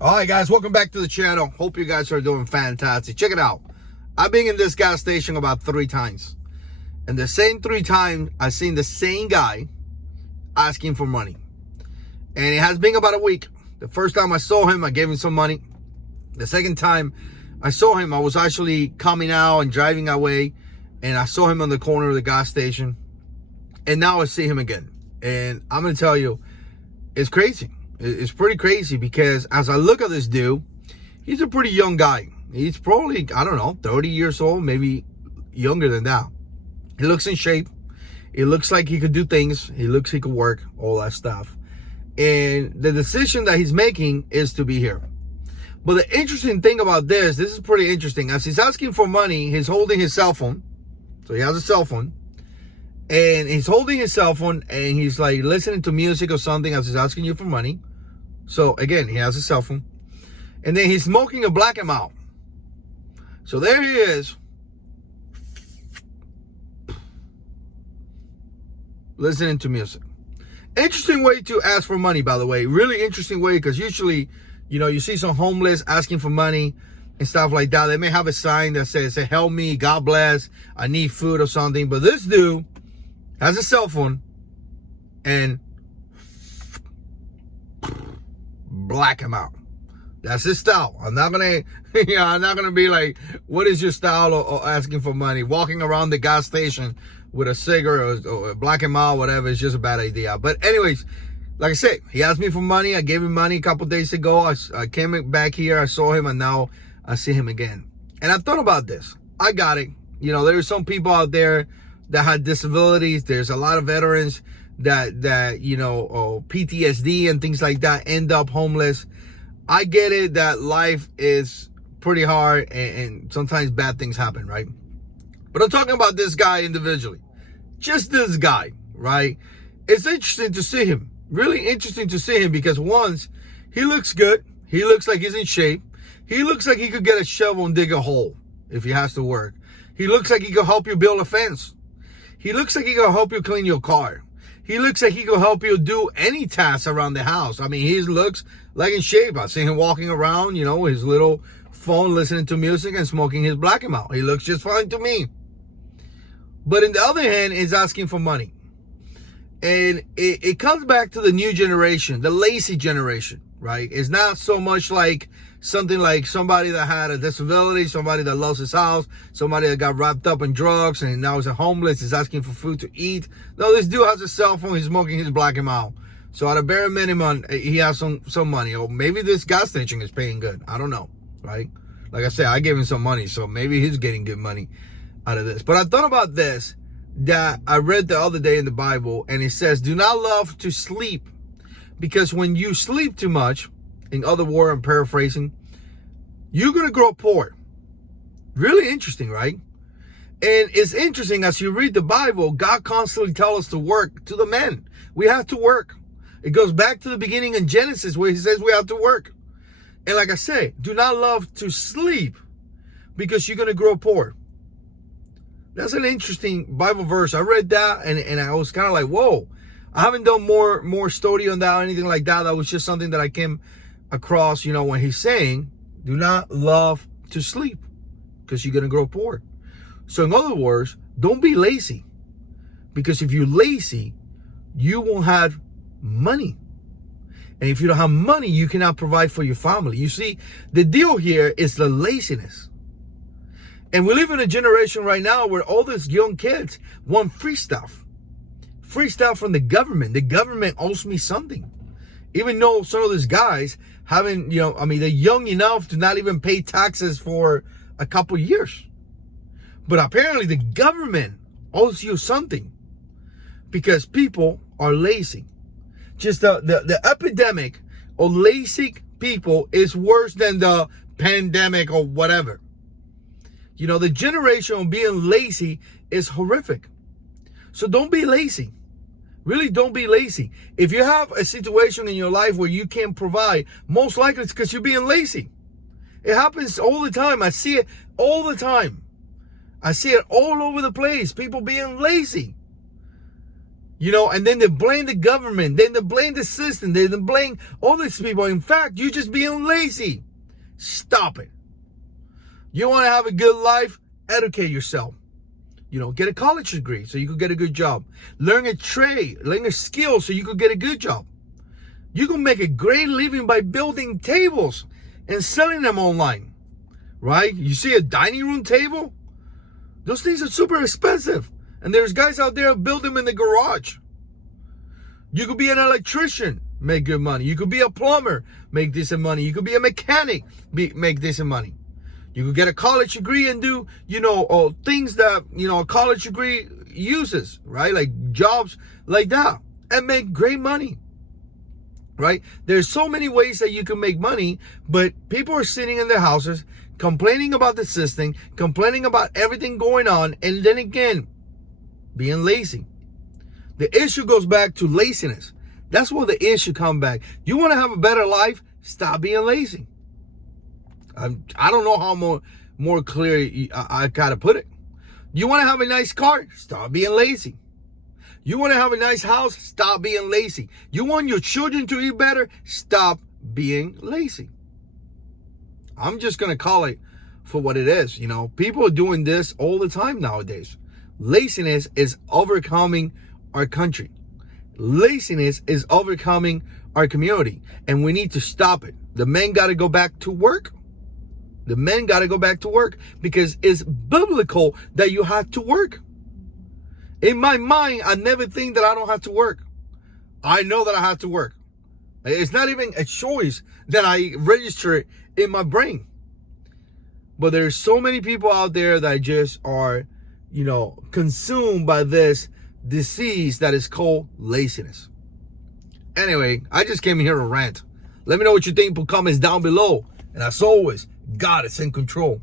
All right, guys, welcome back to the channel. Hope you guys are doing fantastic. Check it out. I've been in this gas station about 3 times. And the same 3 times, I've seen the same guy asking for money. And it has been about a week. The first time I saw him, I gave him some money. The second time I saw him, I was actually coming out and driving away. And I saw him on the corner of the gas station. And now I see him again. And I'm going to tell you, it's crazy. It's pretty crazy because as I look at this dude, he's a pretty young guy. He's probably, I don't know, 30 years old, maybe younger than that. He looks in shape. It looks like he could do things. He looks he could work, all that stuff. And the decision that he's making is to be here. But the interesting thing about this is pretty interesting. As he's asking for money, he's holding his cell phone. So he has a cell phone. And he's holding his cell phone and he's like listening to music or something as he's asking you for money. So again, he has a cell phone. And then he's smoking a black and mild. So there he is. Listening to music. Interesting way to ask for money, by the way. Really interesting way, because usually, you know, you see some homeless asking for money and stuff like that. They may have a sign that says, help me, God bless, I need food or something. But this dude has a cell phone and black him out. That's his style. I'm not gonna be like, what is your style of asking for money? Walking around the gas station with a cigarette or black him out, whatever, is just a bad idea. But anyways, like I said, he asked me for money. I gave him money a couple days ago. I came back here, I saw him, and now I see him again. And I thought about this. I got it. You know, there's some people out there that had disabilities. There's a lot of veterans that you know, PTSD and things like that, end up homeless. I get it that life is pretty hard and sometimes bad things happen, right? But I'm talking about this guy individually. Just this guy, right? It's interesting to see him. Really interesting to see him because once, he looks good. He looks like he's in shape. He looks like he could get a shovel and dig a hole if he has to work. He looks like he could help you build a fence. He looks like he could help you clean your car. He looks like he could help you do any task around the house. I mean, he looks like in shape. I see him walking around, you know, his little phone, listening to music and smoking his black and mild. He looks just fine to me. But in the other hand, he's asking for money. And it comes back to the new generation, the lazy generation, right? It's not so much like something like somebody that had a disability, somebody that lost his house, somebody that got wrapped up in drugs and now is a homeless, is asking for food to eat. No, this dude has a cell phone, he's smoking his black and mild. So at a bare minimum, he has some money. Or maybe this gas station is paying good. I don't know, right? Like I said, I gave him some money, so maybe he's getting good money out of this. But I thought about this that I read the other day in the Bible, and it says, do not love to sleep, because when you sleep too much, in other words, I'm paraphrasing, you're going to grow poor. Really interesting, right? And it's interesting, as you read the Bible, God constantly tells us to work, to the men. We have to work. It goes back to the beginning in Genesis where he says we have to work. And like I say, do not love to sleep because you're going to grow poor. That's an interesting Bible verse. I read that and I was kind of like, whoa. I haven't done more study on that or anything like that. That was just something that I came across, you know, when he's saying, do not love to sleep because you're going to grow poor. So in other words, don't be lazy, because if you're lazy, you won't have money. And if you don't have money, you cannot provide for your family. You see, the deal here is the laziness. And we live in a generation right now where all these young kids want free stuff. Free stuff from the government. The government owes me something. Even though some of these guys haven't, you know, I mean, they're young enough to not even pay taxes for a couple years. But apparently the government owes you something because people are lazy. Just the epidemic of lazy people is worse than the pandemic or whatever. You know, the generation of being lazy is horrific. So don't be lazy. Really, don't be lazy. If you have a situation in your life where you can't provide, most likely it's because you're being lazy. It happens all the time. I see it all the time. I see it all over the place. People being lazy. You know, and then they blame the government, then they blame the system, then they blame all these people. In fact, you're just being lazy. Stop it. You want to have a good life? Educate yourself. You know, get a college degree so you could get a good job. Learn a trade, learn a skill so you could get a good job. You can make a great living by building tables and selling them online, right? You see a dining room table? Those things are super expensive. And there's guys out there who build them in the garage. You could be an electrician, make good money. You could be a plumber, make decent money. You could be a mechanic, make decent money. You could get a college degree and do, you know, things that, you know, a college degree uses, right? Like jobs like that, and make great money, right? There's so many ways that you can make money, but people are sitting in their houses complaining about the system, complaining about everything going on, and then again, being lazy. The issue goes back to laziness. That's where the issue comes back. You want to have a better life? Stop being lazy. I don't know how more clear I gotta put it. You want to have a nice car? Stop being lazy. You want to have a nice house? Stop being lazy. You want your children to eat better? Stop being lazy. I'm just gonna call it for what it is. You know, people are doing this all the time nowadays. Laziness is overcoming our country. Laziness is overcoming our community, and we need to stop it. The men got to go back to work. The men got to go back to work because it's biblical that you have to work. In my mind, I never think that I don't have to work. I know that I have to work. It's not even a choice that I register it in my brain. But there's so many people out there that just are, you know, consumed by this disease that is called laziness. Anyway, I just came here to rant. Let me know what you think. Put comments down below. And as always, God is in control.